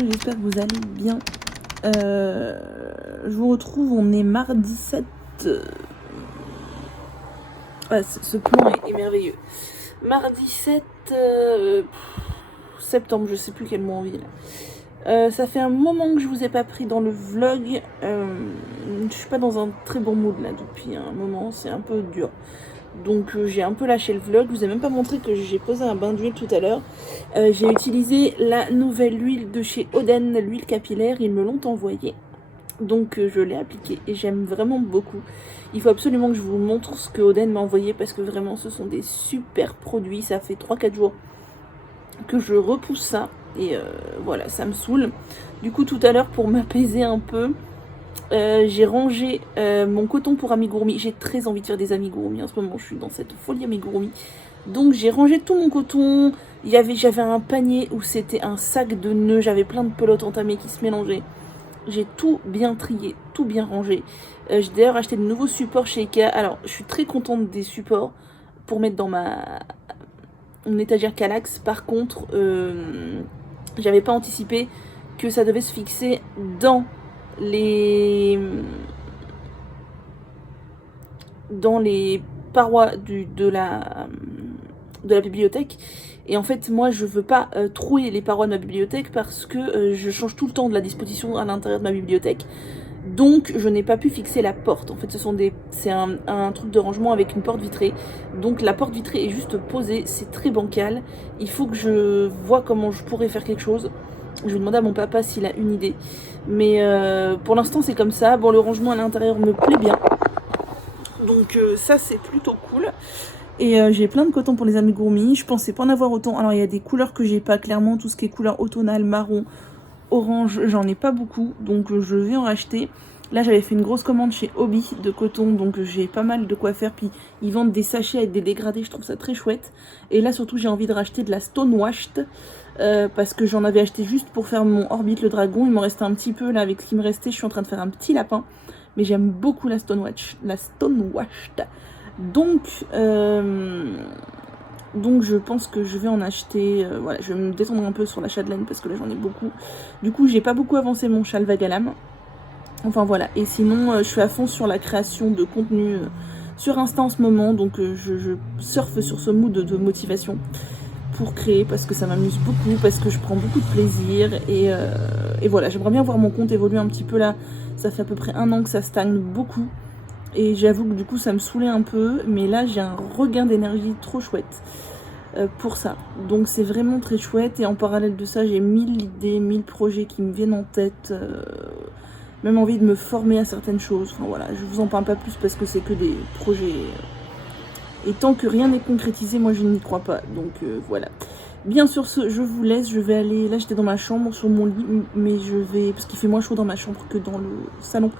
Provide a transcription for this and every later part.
j'espère que vous allez bien. Je vous retrouve, on est mardi 7. Ouais, ce plan est merveilleux. Mardi 7 septembre, je sais plus quel mois on vit là. Ça fait un moment que je vous ai pas pris dans le vlog. Je suis pas dans un très bon mood là depuis un moment, c'est un peu dur. Donc j'ai un peu lâché le vlog, je vous ai même pas montré que j'ai posé un bain d'huile tout à l'heure. J'ai utilisé la nouvelle huile de chez Oden, l'huile capillaire, ils me l'ont envoyée. Donc je l'ai appliquée et j'aime vraiment beaucoup. Il faut absolument que je vous montre ce que Oden m'a envoyé parce que vraiment ce sont des super produits. Ça fait 3-4 jours que je repousse ça et voilà, ça me saoule. Du coup tout à l'heure, pour m'apaiser un peu, j'ai rangé mon coton pour amigurumi. J'ai très envie de faire des amigurumi en ce moment, je suis dans cette folie amigurumi. Donc j'ai rangé tout mon coton. J'avais un panier où c'était un sac de nœuds, j'avais plein de pelotes entamées qui se mélangeaient. J'ai tout bien trié, tout bien rangé. J'ai d'ailleurs acheté de nouveaux supports chez Ikea. Alors je suis très contente des supports pour mettre dans mon étagère Kallax. Par contre, j'avais pas anticipé que ça devait se fixer dans les parois de la bibliothèque. Et en fait, moi, je veux pas trouer les parois de ma bibliothèque parce que je change tout le temps de la disposition à l'intérieur de ma bibliothèque. Donc, je n'ai pas pu fixer la porte. En fait, c'est un truc de rangement avec une porte vitrée. Donc, la porte vitrée est juste posée. C'est très bancal. Il faut que je vois comment je pourrais faire quelque chose. Je vais demander à mon papa s'il a une idée. Mais pour l'instant, c'est comme ça. Bon, le rangement à l'intérieur me plaît bien. Donc, ça, c'est plutôt cool. Et j'ai plein de coton pour les amigurumi. Je pensais pas en avoir autant. Alors il y a des couleurs que j'ai pas, clairement tout ce qui est couleur automnale, marron, orange, j'en ai pas beaucoup, donc je vais en racheter. Là j'avais fait une grosse commande chez Hobby de coton, donc j'ai pas mal de quoi faire. Puis ils vendent des sachets avec des dégradés, je trouve ça très chouette. Et là surtout j'ai envie de racheter de la Stonewashed, parce que j'en avais acheté juste pour faire mon Orbit le dragon. Il m'en restait un petit peu là, avec ce qui me restait je suis en train de faire un petit lapin. Mais j'aime beaucoup la Stonewashed. Donc je pense que je vais en acheter. Voilà, je vais me détendre un peu sur l'achat de laine parce que là j'en ai beaucoup. Du coup, j'ai pas beaucoup avancé mon châle vague à lame. Enfin voilà. Et sinon, je suis à fond sur la création de contenu sur Insta en ce moment. Donc je surfe sur ce mood de motivation pour créer parce que ça m'amuse beaucoup, parce que je prends beaucoup de plaisir. Et voilà, j'aimerais bien voir mon compte évoluer un petit peu là. Ça fait à peu près 1 an que ça stagne beaucoup. Et j'avoue que du coup ça me saoulait un peu, mais là j'ai un regain d'énergie trop chouette pour ça. Donc c'est vraiment très chouette, et en parallèle de ça j'ai 1000 idées, 1000 projets qui me viennent en tête. Même envie de me former à certaines choses. Enfin voilà, je vous en parle pas plus parce que c'est que des projets. Et tant que rien n'est concrétisé, moi je n'y crois pas. Donc voilà. Bien sûr, je vous laisse, je vais aller. Là j'étais dans ma chambre, sur mon lit, mais je vais. Parce qu'il fait moins chaud dans ma chambre que dans le salon.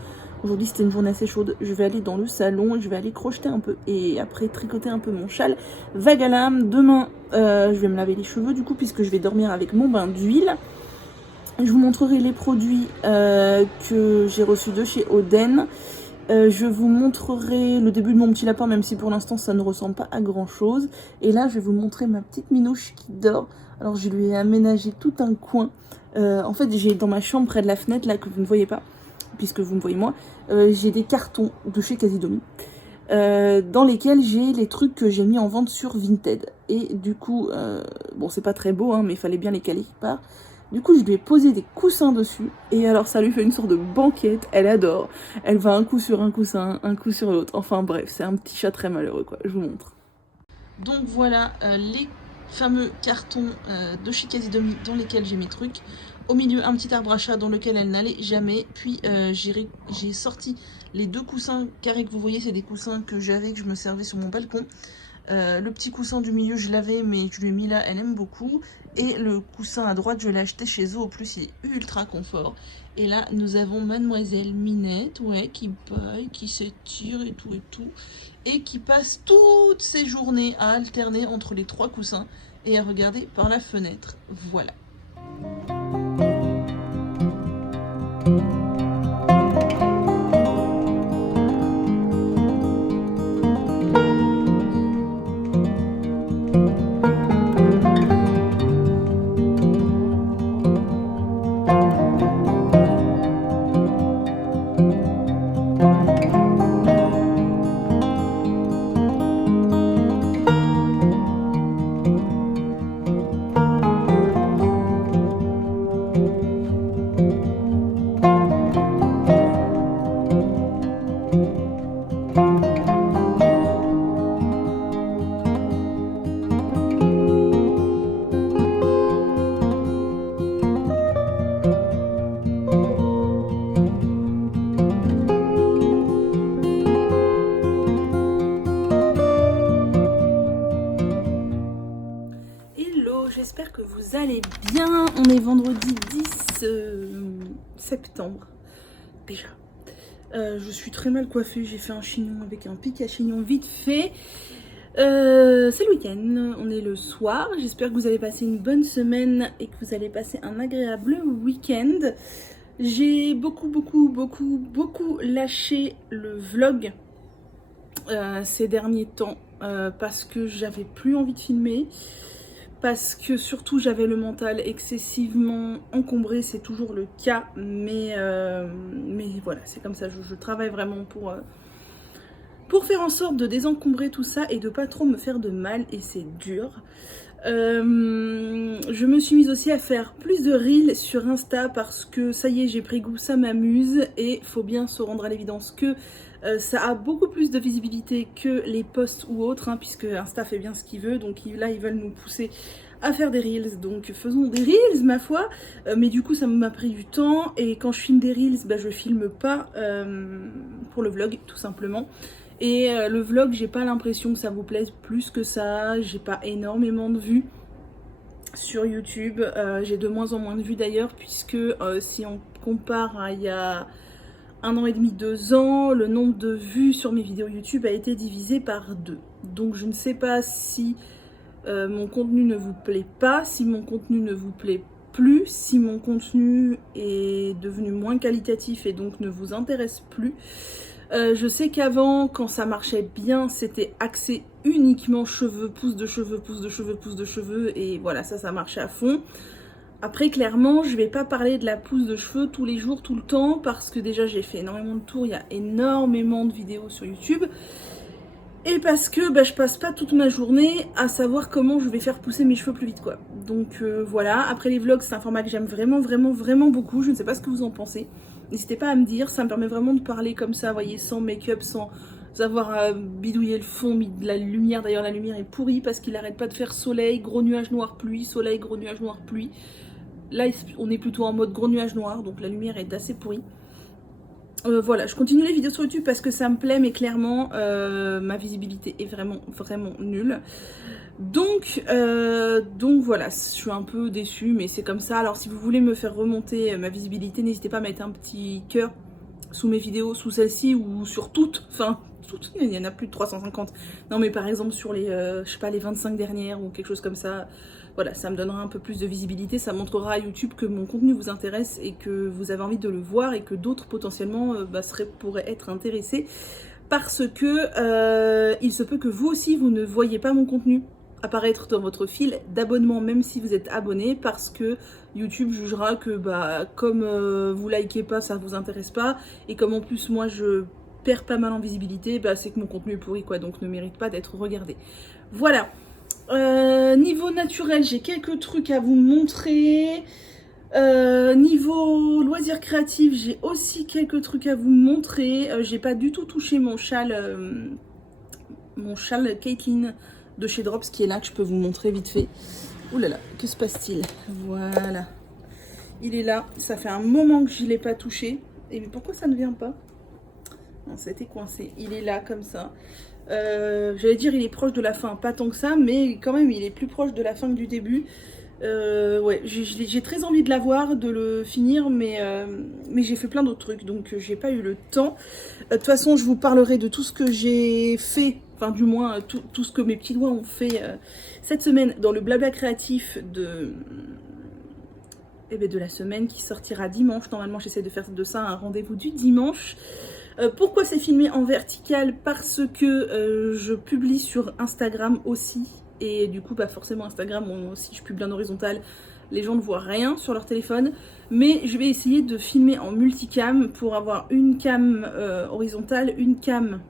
Aujourd'hui c'était une journée assez chaude. Je vais aller dans le salon, je vais aller crocheter un peu et après tricoter un peu mon châle vague à lame. Demain je vais me laver les cheveux du coup, puisque je vais dormir avec mon bain d'huile. Je vous montrerai les produits que j'ai reçus de chez Oden. Je vous montrerai le début de mon petit lapin, même si pour l'instant ça ne ressemble pas à grand chose. Et là je vais vous montrer ma petite minouche qui dort. Alors je lui ai aménagé tout un coin. En fait j'ai dans ma chambre près de la fenêtre là, que vous ne voyez pas puisque vous me voyez moi, j'ai des cartons de chez Casidomi dans lesquels j'ai les trucs que j'ai mis en vente sur Vinted. Et du coup, bon c'est pas très beau hein, mais il fallait bien les caler quelque part. Du coup, je lui ai posé des coussins dessus, et alors ça lui fait une sorte de banquette, elle adore. Elle va un coup sur un coussin, un coup sur l'autre. Enfin bref, c'est un petit chat très malheureux quoi, je vous montre. Donc voilà les fameux cartons de chez Casidomi dans lesquels j'ai mes trucs. Au milieu, un petit arbre à chat dans lequel elle n'allait jamais. Puis j'ai sorti les 2 coussins carrés que vous voyez, c'est des coussins que j'avais, que je me servais sur mon balcon. Le petit coussin du milieu je l'avais, mais je lui ai mis là, elle aime beaucoup. Et le coussin à droite je l'ai acheté chez eux, au plus il est ultra confort. Et là nous avons mademoiselle Minette, ouais, qui paille, qui s'étire et tout, et qui passe toutes ses journées à alterner entre les 3 coussins et à regarder par la fenêtre. Voilà. j'espère que vous allez bien. On est vendredi 10 septembre déjà. Je suis très mal coiffée, j'ai fait un chignon avec un pic à chignon vite fait. C'est le week-end, on est le soir. J'espère que vous allez passer une bonne semaine et que vous allez passer un agréable week-end. J'ai beaucoup lâché le vlog ces derniers temps parce que j'avais plus envie de filmer. Parce que surtout j'avais le mental excessivement encombré, c'est toujours le cas, mais voilà, c'est comme ça, je travaille vraiment pour faire en sorte de désencombrer tout ça et de pas trop me faire de mal, et c'est dur. Je me suis mise aussi à faire plus de reels sur Insta parce que ça y est, j'ai pris goût, ça m'amuse, et faut bien se rendre à l'évidence que ça a beaucoup plus de visibilité que les posts ou autres, hein, puisque Insta fait bien ce qu'il veut, donc là ils veulent nous pousser à faire des reels, donc faisons des reels ma foi, mais du coup ça m'a pris du temps, et quand je filme des reels, bah, je filme pas pour le vlog tout simplement. Et le vlog, j'ai pas l'impression que ça vous plaise plus que ça, j'ai pas énormément de vues sur YouTube, j'ai de moins en moins de vues d'ailleurs, puisque si on compare à il y a 1 an et demi, 2 ans, le nombre de vues sur mes vidéos YouTube a été divisé par 2. Donc je ne sais pas si mon contenu ne vous plaît pas, si mon contenu ne vous plaît plus, si mon contenu est devenu moins qualitatif et donc ne vous intéresse plus. Je sais qu'avant, quand ça marchait bien, c'était axé uniquement cheveux, pouces de cheveux, pouces de cheveux, pouces de cheveux, et voilà, ça marchait à fond. Après, clairement, je vais pas parler de la pousse de cheveux tous les jours, tout le temps, parce que déjà j'ai fait énormément de tours, il y a énormément de vidéos sur YouTube. Et parce que bah, je passe pas toute ma journée à savoir comment je vais faire pousser mes cheveux plus vite, quoi. Donc voilà, après les vlogs, c'est un format que j'aime vraiment beaucoup, je ne sais pas ce que vous en pensez. N'hésitez pas à me dire, ça me permet vraiment de parler comme ça, vous voyez, sans make-up, sans avoir bidouillé le fond, mis de la lumière. D'ailleurs la lumière est pourrie parce qu'il arrête pas de faire soleil, gros nuage noir, pluie, soleil, gros nuage noir, pluie. Là, on est plutôt en mode gros nuage noir, donc la lumière est assez pourrie. Voilà, je continue les vidéos sur YouTube parce que ça me plaît, mais clairement, ma visibilité est vraiment nulle. Donc voilà, je suis un peu déçue, mais c'est comme ça. Alors si vous voulez me faire remonter ma visibilité, n'hésitez pas à mettre un petit cœur sous mes vidéos, sous celle-ci ou sur toutes. Enfin, toutes, il y en a plus de 350. Non, mais par exemple sur les, je sais pas, les 25 dernières ou quelque chose comme ça. Voilà, ça me donnera un peu plus de visibilité, ça montrera à YouTube que mon contenu vous intéresse et que vous avez envie de le voir, et que d'autres potentiellement pourraient être intéressés, parce que il se peut que vous aussi vous ne voyez pas mon contenu apparaître dans votre fil d'abonnement, même si vous êtes abonné, parce que YouTube jugera que comme vous likez pas, ça vous intéresse pas, et comme en plus moi je perds pas mal en visibilité, c'est que mon contenu est pourri, quoi, donc ne mérite pas d'être regardé. Voilà. Niveau naturel, j'ai quelques trucs à vous montrer. Niveau loisirs créatifs, j'ai aussi quelques trucs à vous montrer. J'ai pas du tout touché mon châle Caitlin de chez Drops, qui est là, que je peux vous montrer vite fait. Ouh là là, que se passe-t-il? Voilà, il est là. Ça fait un moment que je l'ai pas touché. Et mais pourquoi ça ne vient pas? Non, ça a été coincé. Il est là comme ça. J'allais dire il est proche de la fin, pas tant que ça, mais quand même il est plus proche de la fin que du début. Ouais, j'ai très envie de l'avoir, de le finir, mais j'ai fait plein d'autres trucs, donc j'ai pas eu le temps. De toute façon, je vous parlerai de tout ce que j'ai fait, enfin du moins tout ce que mes petits doigts ont fait cette semaine dans le blabla créatif de la semaine qui sortira dimanche. Normalement j'essaie de faire de ça un rendez-vous du dimanche. Pourquoi c'est filmé en vertical? Parce que je publie sur Instagram aussi, et du coup forcément Instagram, si je publie en horizontal, les gens ne voient rien sur leur téléphone, mais je vais essayer de filmer en multicam pour avoir une cam horizontale, une cam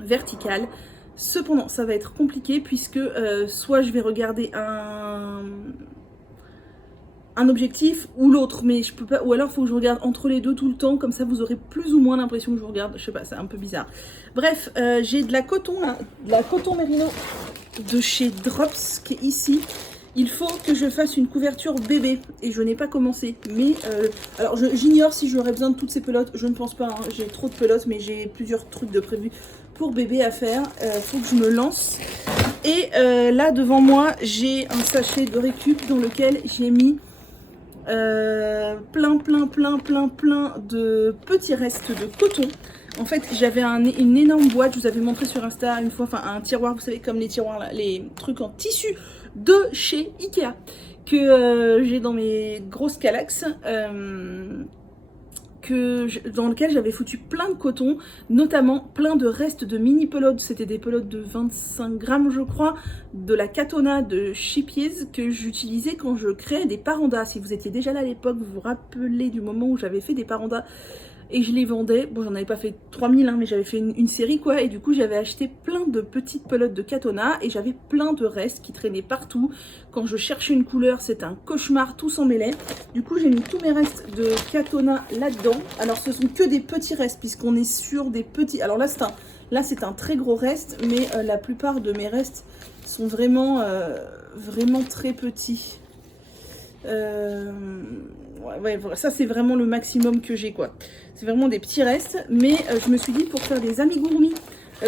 verticale. Cependant ça va être compliqué, puisque soit je vais regarder un objectif ou l'autre, mais je peux pas, ou alors il faut que je regarde entre les deux tout le temps, comme ça vous aurez plus ou moins l'impression que je vous regarde, je sais pas, c'est un peu bizarre. Bref, j'ai de la coton là, de la coton mérino de chez Drops qui est ici. Il faut que je fasse une couverture bébé et je n'ai pas commencé, mais alors j'ignore si j'aurais besoin de toutes ces pelotes, je ne pense pas, hein. J'ai trop de pelotes, mais j'ai plusieurs trucs de prévu pour bébé à faire. Faut que je me lance. Et là devant moi j'ai un sachet de récup dans lequel j'ai mis plein de petits restes de coton. En fait j'avais une énorme boîte, je vous avais montré sur Insta une fois, enfin un tiroir, vous savez comme les tiroirs là, les trucs en tissu de chez Ikea que j'ai dans mes grosses calax. Dans lequel j'avais foutu plein de coton, notamment plein de restes de mini pelotes, c'était des pelotes de 25 grammes je crois, de la Katona de Chipiez que j'utilisais quand je créais des parandas. Si vous étiez déjà là à l'époque, vous vous rappelez du moment où j'avais fait des parandas et je les vendais. Bon, j'en avais pas fait 3000 hein, mais j'avais fait une série quoi, et du coup j'avais acheté plein de petites pelotes de Katona et j'avais plein de restes qui traînaient partout. Quand je cherchais une couleur, c'était un cauchemar, tout s'en mêlait. Du coup j'ai mis tous mes restes de Katona là-dedans. Alors ce sont que des petits restes puisqu'on est sur des petits... Alors là c'est un très gros reste, mais la plupart de mes restes sont vraiment très petits. Ouais, voilà, ça c'est vraiment le maximum que j'ai quoi. C'est vraiment des petits restes, mais je me suis dit pour faire des amigurumis,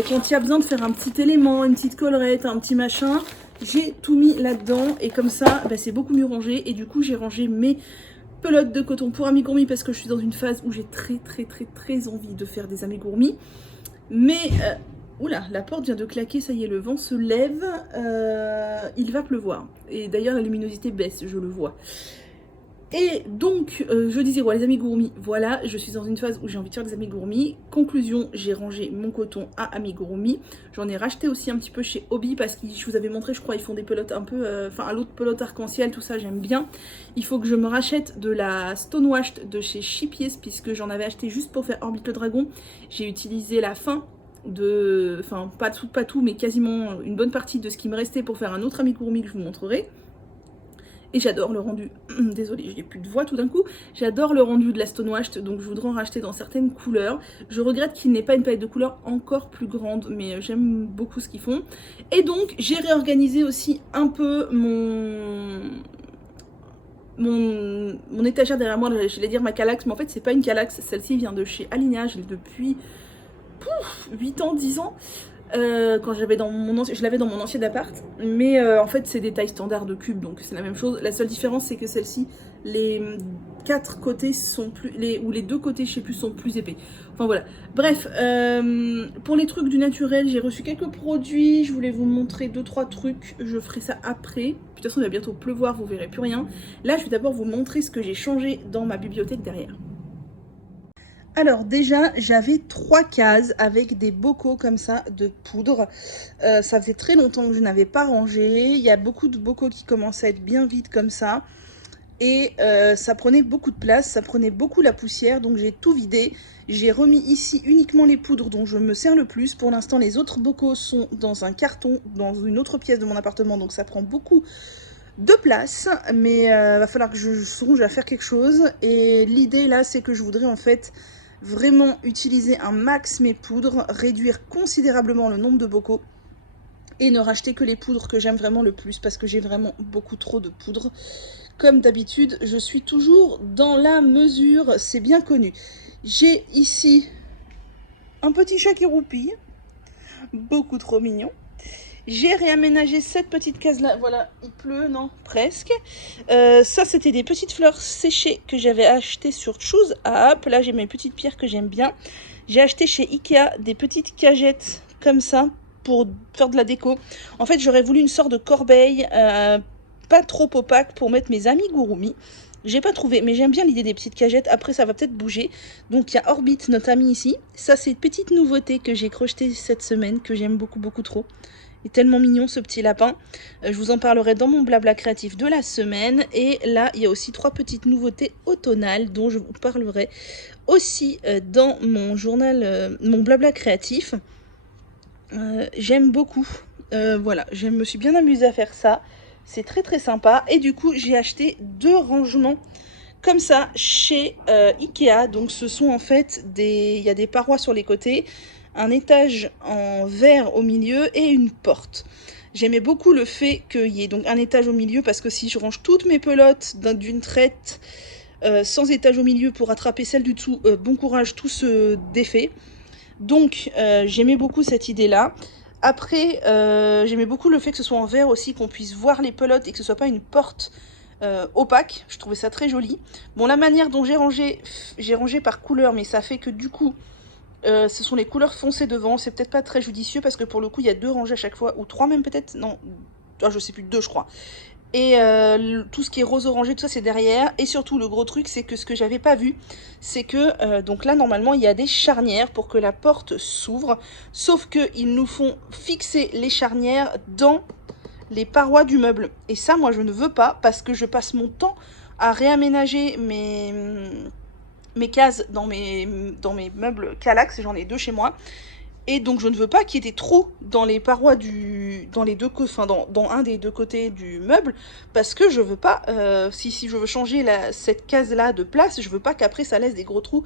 quand il y a besoin de faire un petit élément, une petite collerette, un petit machin, j'ai tout mis là-dedans et comme ça bah, c'est beaucoup mieux rangé. Et du coup j'ai rangé mes pelotes de coton pour amigurumi parce que je suis dans une phase où j'ai très envie de faire des amigurumis. Mais oula, la porte vient de claquer, ça y est, le vent se lève, il va pleuvoir. Et d'ailleurs la luminosité baisse, je le vois. Et donc, je disais, ouais, les amigurumis, voilà, je suis dans une phase où j'ai envie de faire des amigurumis. Conclusion, j'ai rangé mon coton à amigurumi. J'en ai racheté aussi un petit peu chez Hobby parce que je vous avais montré, je crois, ils font des pelotes un peu, enfin, à l'autre pelote arc-en-ciel, tout ça, j'aime bien. Il faut que je me rachète de la Stonewashed de chez Chipiez puisque j'en avais acheté juste pour faire Orbite le Dragon. J'ai utilisé la fin de, enfin, pas tout, mais quasiment une bonne partie de ce qui me restait pour faire un autre amigurumi que je vous montrerai. Et j'adore le rendu, désolée j'ai plus de voix tout d'un coup, j'adore le rendu de la Stonewashed, donc je voudrais en racheter dans certaines couleurs. Je regrette qu'il n'ait pas une palette de couleurs encore plus grande, mais j'aime beaucoup ce qu'ils font. Et donc j'ai réorganisé aussi un peu mon étagère derrière moi, j'allais dire ma Kallax, mais en fait c'est pas une Kallax, celle-ci vient de chez Alina, je l'ai depuis 8 ans, 10 ans. Quand j'avais dans mon ancien, je l'avais dans mon ancien appart, mais en fait c'est des tailles standards de cubes, donc c'est la même chose. La seule différence c'est que celle-ci, les 4 côtés sont plus, ou les 2 côtés je sais plus, sont plus épais. Enfin voilà. Bref, pour les trucs du naturel, j'ai reçu quelques produits, je voulais vous montrer 2-3 trucs, je ferai ça après. De toute façon il va bientôt pleuvoir, vous verrez plus rien. Là je vais d'abord vous montrer ce que j'ai changé dans ma bibliothèque derrière. Alors déjà, j'avais 3 cases avec des bocaux comme ça de poudre. Ça faisait très longtemps que je n'avais pas rangé. Il y a beaucoup de bocaux qui commençaient à être bien vides comme ça. Et ça prenait beaucoup de place, ça prenait beaucoup la poussière. Donc j'ai tout vidé. J'ai remis ici uniquement les poudres dont je me sers le plus. Pour l'instant, les autres bocaux sont dans un carton, dans une autre pièce de mon appartement. Donc ça prend beaucoup de place. Mais va falloir que je songe à faire quelque chose. Et l'idée là, c'est que je voudrais en fait... vraiment utiliser un max mes poudres, réduire considérablement le nombre de bocaux et ne racheter que les poudres que j'aime vraiment le plus parce que j'ai vraiment beaucoup trop de poudre. Comme d'habitude, je suis toujours dans la mesure, c'est bien connu. J'ai ici un petit chat qui roupille, beaucoup trop mignon. J'ai réaménagé cette petite case là, voilà, il pleut, non, presque. Ça c'était des petites fleurs séchées que j'avais achetées sur Choose App. Là j'ai mes petites pierres que j'aime bien. J'ai acheté chez Ikea des petites cagettes comme ça pour faire de la déco. En fait j'aurais voulu une sorte de corbeille pas trop opaque pour mettre mes amigurumis. J'ai pas trouvé, mais j'aime bien l'idée des petites cagettes. Après, ça va peut-être bouger. Donc, il y a Orbit, notre ami ici. Ça, c'est une petite nouveauté que j'ai crochetée cette semaine, que j'aime beaucoup trop. Il est tellement mignon, ce petit lapin. Je vous en parlerai dans mon blabla créatif de la semaine. Et là, il y a aussi 3 petites nouveautés automnales dont je vous parlerai aussi dans mon journal, mon blabla créatif. J'aime beaucoup. Voilà, je me suis bien amusée à faire ça. C'est très sympa. Et du coup, j'ai acheté 2 rangements comme ça chez Ikea. Donc, ce sont en fait des... Il y a des parois sur les côtés, un étage en verre au milieu et une porte. J'aimais beaucoup le fait qu'il y ait donc un étage au milieu parce que si je range toutes mes pelotes d'une traite sans étage au milieu pour attraper celle du dessous, bon courage, tout se défait. Donc, j'aimais beaucoup cette idée-là. Après, j'aimais beaucoup le fait que ce soit en verre aussi, qu'on puisse voir les pelotes et que ce soit pas une porte opaque. Je trouvais ça très joli. Bon, la manière dont j'ai rangé par couleur, mais ça fait que du coup, ce sont les couleurs foncées devant. C'est peut-être pas très judicieux parce que pour le coup, il y a 2 rangées à chaque fois, ou 3 même peut-être. Non, ah, je sais plus, 2 je crois. Et tout ce qui est rose orangé, tout ça c'est derrière. Et surtout le gros truc c'est que ce que j'avais pas vu, c'est que donc là normalement il y a des charnières pour que la porte s'ouvre. Sauf qu'ils nous font fixer les charnières dans les parois du meuble. Et ça moi je ne veux pas parce que je passe mon temps à réaménager mes cases dans mes meubles Kallax, j'en ai 2 chez moi. Et donc je ne veux pas qu'il y ait des trous dans les parois dans les deux enfin dans un des 2 côtés du meuble, parce que je veux pas, si je veux changer cette case-là de place, je veux pas qu'après ça laisse des gros trous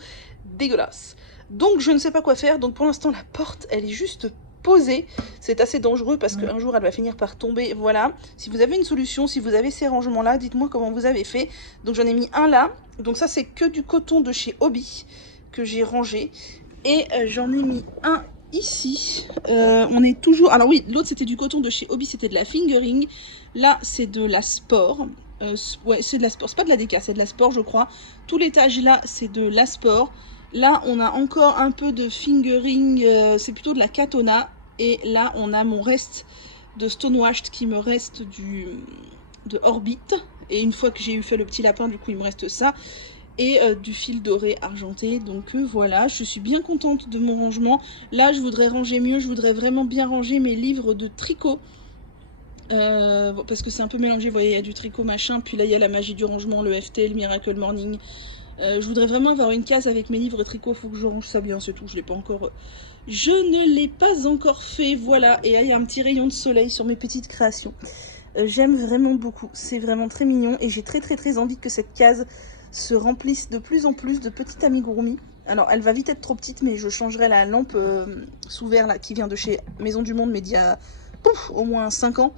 dégueulasses. Donc je ne sais pas quoi faire, donc pour l'instant la porte elle est juste posée, c'est assez dangereux parce qu'un jour elle va finir par tomber, voilà. Si vous avez une solution, si vous avez ces rangements-là, dites-moi comment vous avez fait. Donc j'en ai mis un là, donc ça c'est que du coton de chez Hobby que j'ai rangé, et j'en ai mis un ici. On est toujours... Alors oui, l'autre c'était du coton de chez Hobby, c'était de la fingering. Là c'est de la sport. Ouais, c'est de la sport, c'est pas de la déca, c'est de la sport je crois. Tout l'étage là c'est de la sport. Là on a encore un peu de fingering, c'est plutôt de la Katona. Et là on a mon reste de Stonewashed qui me reste de Orbit. Et une fois que j'ai eu fait le petit lapin, du coup il me reste ça. Et du fil doré argenté. Donc voilà, je suis bien contente de mon rangement. Là je voudrais ranger mieux, je voudrais vraiment bien ranger mes livres de tricot. Parce que c'est un peu mélangé, vous voyez, il y a du tricot machin, puis là il y a la magie du rangement, le FT, le Miracle Morning. Je voudrais vraiment avoir une case avec mes livres tricot, faut que je range ça bien, c'est tout, je ne l'ai pas encore fait, voilà. Et là il y a un petit rayon de soleil sur mes petites créations. J'aime vraiment beaucoup, c'est vraiment très mignon, et j'ai très envie que cette case se remplisse de plus en plus de petits amigurumi. Alors elle va vite être trop petite, mais je changerai la lampe sous verre là qui vient de chez Maison du Monde, mais d'il y a au moins 5 ans.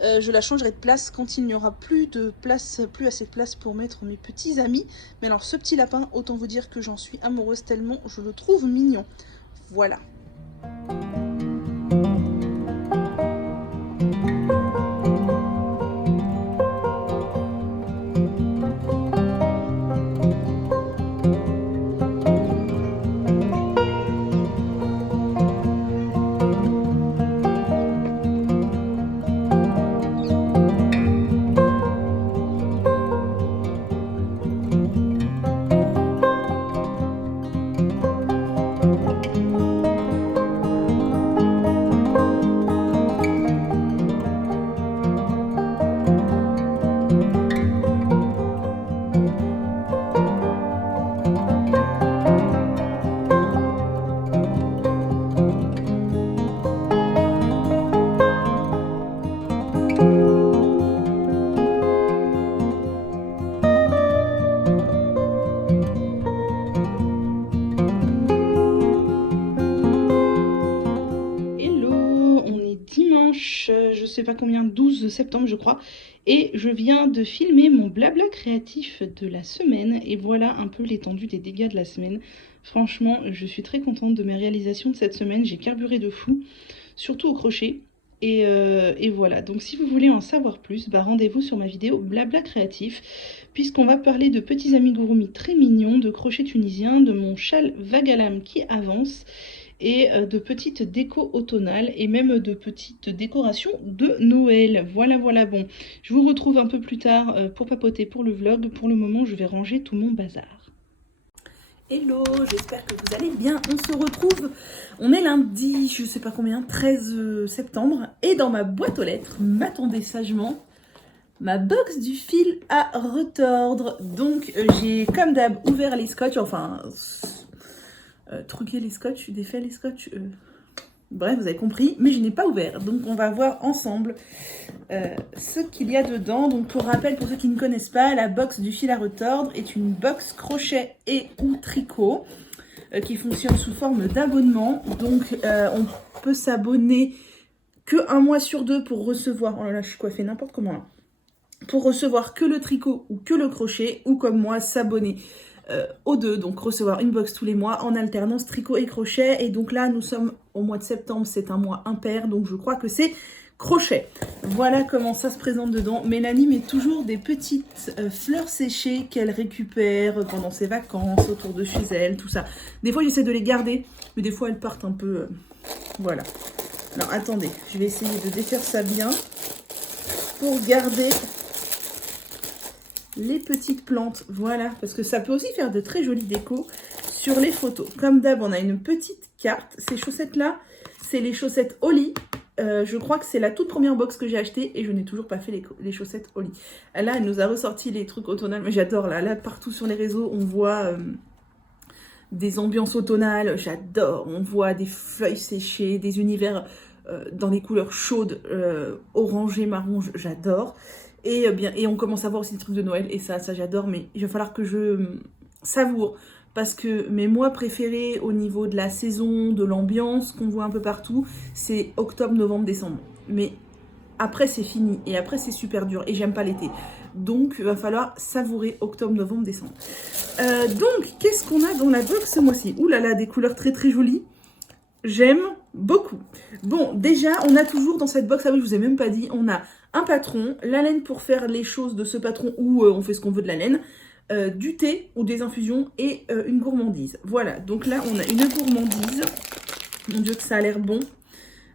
Je la changerai de place quand il n'y aura plus assez de place pour mettre mes petits amis. Mais alors ce petit lapin, autant vous dire que j'en suis amoureuse tellement je le trouve mignon. Voilà. Je sais pas combien, 12 septembre je crois, et je viens de filmer mon blabla créatif de la semaine, et voilà un peu l'étendue des dégâts de la semaine. Franchement, je suis très contente de mes réalisations de cette semaine, j'ai carburé de fou, surtout au crochet, et voilà. Donc si vous voulez en savoir plus, bah rendez-vous sur ma vidéo blabla créatif, puisqu'on va parler de petits amigurumi très mignons, de crochet tunisien, de mon châle Vagalame qui avance, et de petites décos automnales et même de petites décorations de Noël. Voilà, bon. Je vous retrouve un peu plus tard pour papoter pour le vlog. Pour le moment, je vais ranger tout mon bazar. Hello, j'espère que vous allez bien. On se retrouve, on est lundi, je sais pas combien, 13 septembre. Et dans ma boîte aux lettres, m'attendez sagement ma box du fil à retordre. Donc j'ai comme d'hab ouvert les scotch, enfin... truquer les scotch, défait les scotch, bref vous avez compris, mais je n'ai pas ouvert, donc on va voir ensemble ce qu'il y a dedans. Donc pour rappel, pour ceux qui ne connaissent pas, la box du fil à retordre est une box crochet et ou tricot qui fonctionne sous forme d'abonnement. Donc on peut s'abonner que 1 mois sur 2 pour recevoir, oh là là je suis coiffée n'importe comment là, pour recevoir que le tricot ou que le crochet, ou comme moi s'abonner aux deux, donc recevoir une box tous les mois en alternance tricot et crochet. Et donc là, nous sommes au mois de septembre, c'est un mois impair, donc je crois que c'est crochet. Voilà comment ça se présente dedans. Mélanie met toujours des petites fleurs séchées qu'elle récupère pendant ses vacances, autour de chez elle, tout ça. Des fois, j'essaie de les garder, mais des fois, elles partent un peu... voilà. Alors, attendez, je vais essayer de défaire ça bien pour garder les petites plantes. Voilà, parce que ça peut aussi faire de très jolies décos sur les photos. Comme d'hab, on a une petite carte. Ces chaussettes-là, c'est les chaussettes Holly. Je crois que c'est la toute première box que j'ai achetée et je n'ai toujours pas fait les chaussettes Holly. Là, elle nous a ressorti les trucs automnales, mais j'adore. Là, partout sur les réseaux, on voit des ambiances automnales. J'adore. On voit des feuilles séchées, des univers dans des couleurs chaudes, orangé, marron. J'adore. Et on commence à voir aussi des trucs de Noël et ça j'adore. Mais il va falloir que je savoure. Parce que mes mois préférés au niveau de la saison, de l'ambiance qu'on voit un peu partout, c'est octobre, novembre, décembre. Mais après c'est fini et après c'est super dur et j'aime pas l'été. Donc il va falloir savourer octobre, novembre, décembre. Donc qu'est-ce qu'on a dans la box ce mois-ci? Ouh là là, des couleurs très très jolies. J'aime beaucoup. Bon, déjà on a toujours dans cette box, ah oui je vous ai même pas dit, on a un patron, la laine pour faire les choses de ce patron où on fait ce qu'on veut de la laine. Du thé ou des infusions et une gourmandise. Voilà, donc là on a une gourmandise. Mon Dieu que ça a l'air bon.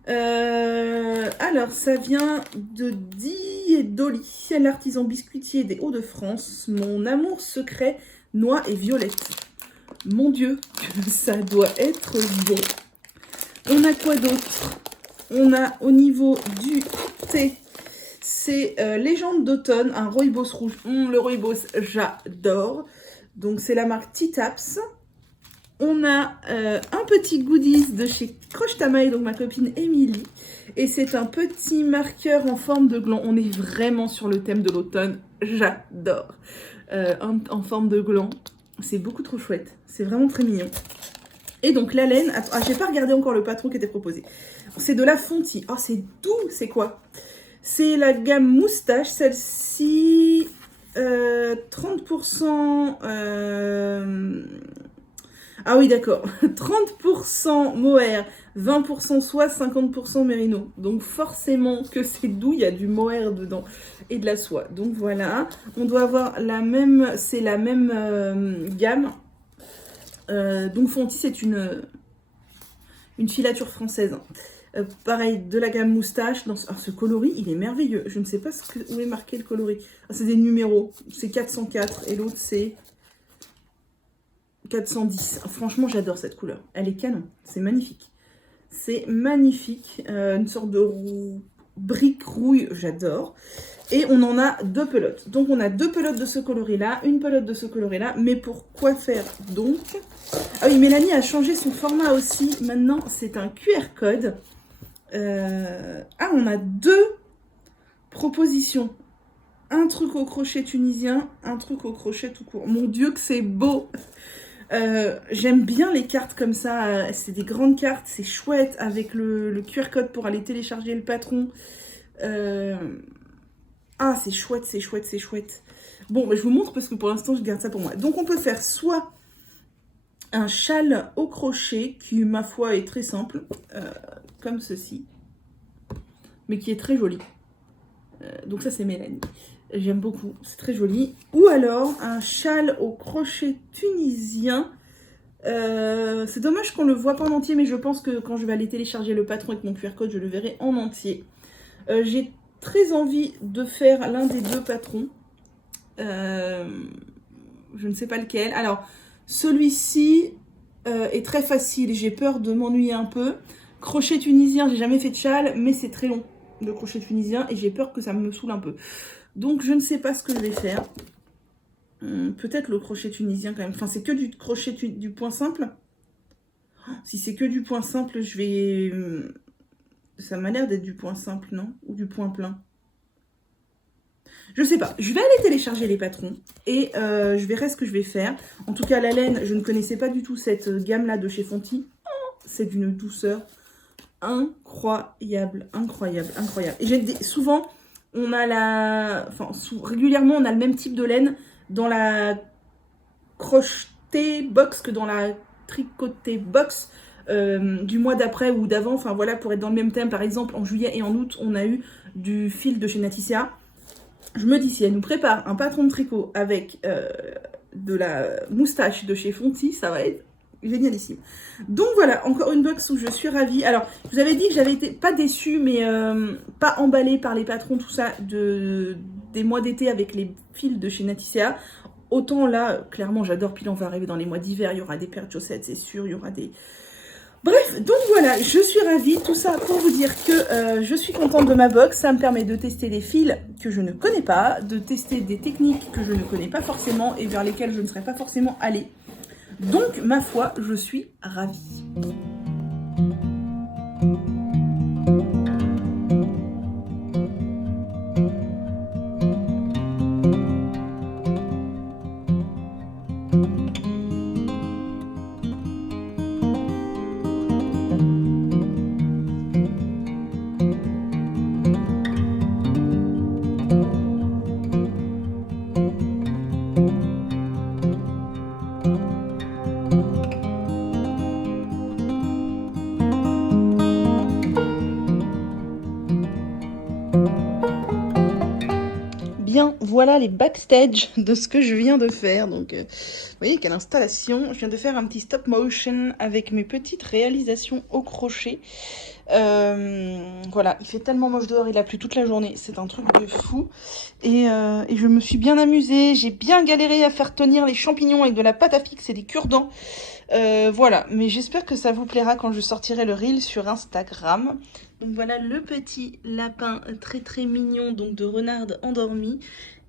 Alors ça vient de Die et Dolly, l'artisan biscuitier des Hauts-de-France. Mon amour secret, noix et violette. Mon Dieu que ça doit être bon. On a quoi d'autre? On a au niveau du thé, c'est Légende d'automne, un rooibos rouge. Le rooibos, j'adore. Donc, c'est la marque T-Taps. On a un petit goodies de chez Croche Tamaï, donc ma copine Émilie. Et c'est un petit marqueur en forme de gland. On est vraiment sur le thème de l'automne. J'adore. En forme de gland. C'est beaucoup trop chouette. C'est vraiment très mignon. Et donc, la laine... Ah, j'ai pas regardé encore le patron qui était proposé. C'est de la Fonty. Oh, c'est doux. C'est quoi? C'est la gamme moustache, celle-ci, 30%... Ah oui, d'accord. 30% mohair, 20% soie, 50% mérino. Donc forcément que c'est doux, il y a du mohair dedans et de la soie. Donc voilà, on doit avoir la même, c'est la même gamme. Donc Fonty, c'est une filature française. Pareil, de la gamme moustache. Alors, ce coloris, il est merveilleux. Je ne sais pas où est marqué le coloris. Ah, c'est des numéros. C'est 404 et l'autre, c'est 410. Franchement, j'adore cette couleur. Elle est canon. C'est magnifique. C'est magnifique. Une sorte de brique rouille. J'adore. Et on en a deux pelotes. Donc, on a deux pelotes de ce coloris-là, une pelote de ce coloris-là. Mais pour quoi faire donc? Ah oui, Mélanie a changé son format aussi. Maintenant, c'est un QR code. Ah, on a deux propositions. Un truc au crochet tunisien, un truc au crochet tout court. Mon Dieu que c'est beau. J'aime bien les cartes comme ça. C'est des grandes cartes, c'est chouette avec le QR code pour aller télécharger le patron. Ah, c'est chouette, c'est chouette, c'est chouette. Bon, bah, je vous montre parce que pour l'instant, je garde ça pour moi. Donc, on peut faire soit un châle au crochet qui, ma foi, est très simple, comme ceci, mais qui est très joli. Donc ça, c'est Mélanie. J'aime beaucoup, c'est très joli. Ou alors, un châle au crochet tunisien. C'est dommage qu'on ne le voit pas en entier, mais je pense que quand je vais aller télécharger le patron avec mon QR code, je le verrai en entier. J'ai très envie de faire l'un des deux patrons. Je ne sais pas lequel. Alors, celui-ci est très facile. J'ai peur de m'ennuyer un peu. Crochet tunisien, j'ai jamais fait de châle, mais c'est très long, le crochet tunisien, et j'ai peur que ça me saoule un peu. Donc, je ne sais pas ce que je vais faire. Peut-être le crochet tunisien quand même. Enfin, c'est que du crochet du point simple. Si c'est que du point simple, je vais... Ça m'a l'air d'être du point simple, non? Ou du point plein. Je sais pas. Je vais aller télécharger les patrons et je verrai ce que je vais faire. En tout cas, la laine, je ne connaissais pas du tout cette gamme-là de chez Fonty. Oh, c'est d'une douceur incroyable, incroyable, incroyable. Et souvent, on a régulièrement, on a le même type de laine dans la crocheté box que dans la tricoté box du mois d'après ou d'avant. Enfin voilà, pour être dans le même thème. Par exemple, en juillet et en août, on a eu du fil de chez Natisia. Je me dis, si elle nous prépare un patron de tricot avec de la moustache de chez Fonty, ça va être génialissime. Donc voilà, encore une box où je suis ravie. Alors, je vous avais dit que j'avais été pas déçue, mais pas emballée par les patrons, tout ça, des mois d'été avec les fils de chez Natisia. Autant là, clairement, j'adore. Puis là, on va arriver dans les mois d'hiver, il y aura des paires de chaussettes, c'est sûr, il y aura des... Bref, donc voilà, je suis ravie. Tout ça pour vous dire que je suis contente de ma box. Ça me permet de tester des fils que je ne connais pas, de tester des techniques que je ne connais pas forcément et vers lesquelles je ne serais pas forcément allée. Donc, ma foi, je suis ravie. Bien, voilà les backstage de ce que je viens de faire. Donc, vous voyez quelle installation. Je viens de faire un petit stop motion avec mes petites réalisations au crochet. Voilà, il fait tellement moche dehors, il a plu toute la journée. C'est un truc de fou. Et je me suis bien amusée. J'ai bien galéré à faire tenir les champignons avec de la pâte à fixe et des cure-dents. Voilà, mais j'espère que ça vous plaira quand je sortirai le reel sur Instagram. Donc voilà le petit lapin très très mignon, donc de renarde endormie,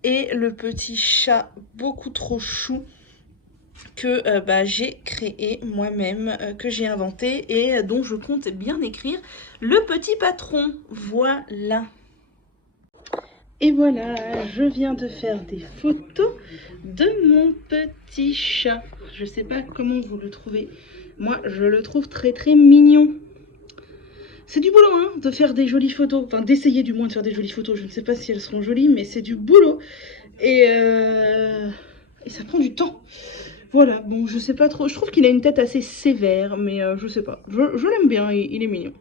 et le petit chat beaucoup trop chou que j'ai créé moi-même, que j'ai inventé et dont je compte bien écrire le petit patron. Voilà. Et voilà, je viens de faire des photos de mon petit chat. Je sais pas comment vous le trouvez. Moi, je le trouve très très mignon. C'est du boulot, hein, de faire des jolies photos. Enfin, d'essayer du moins de faire des jolies photos. Je ne sais pas si elles seront jolies, mais c'est du boulot. Et ça prend du temps. Voilà, bon, je sais pas trop. Je trouve qu'il a une tête assez sévère, mais je sais pas. Je l'aime bien, il est mignon.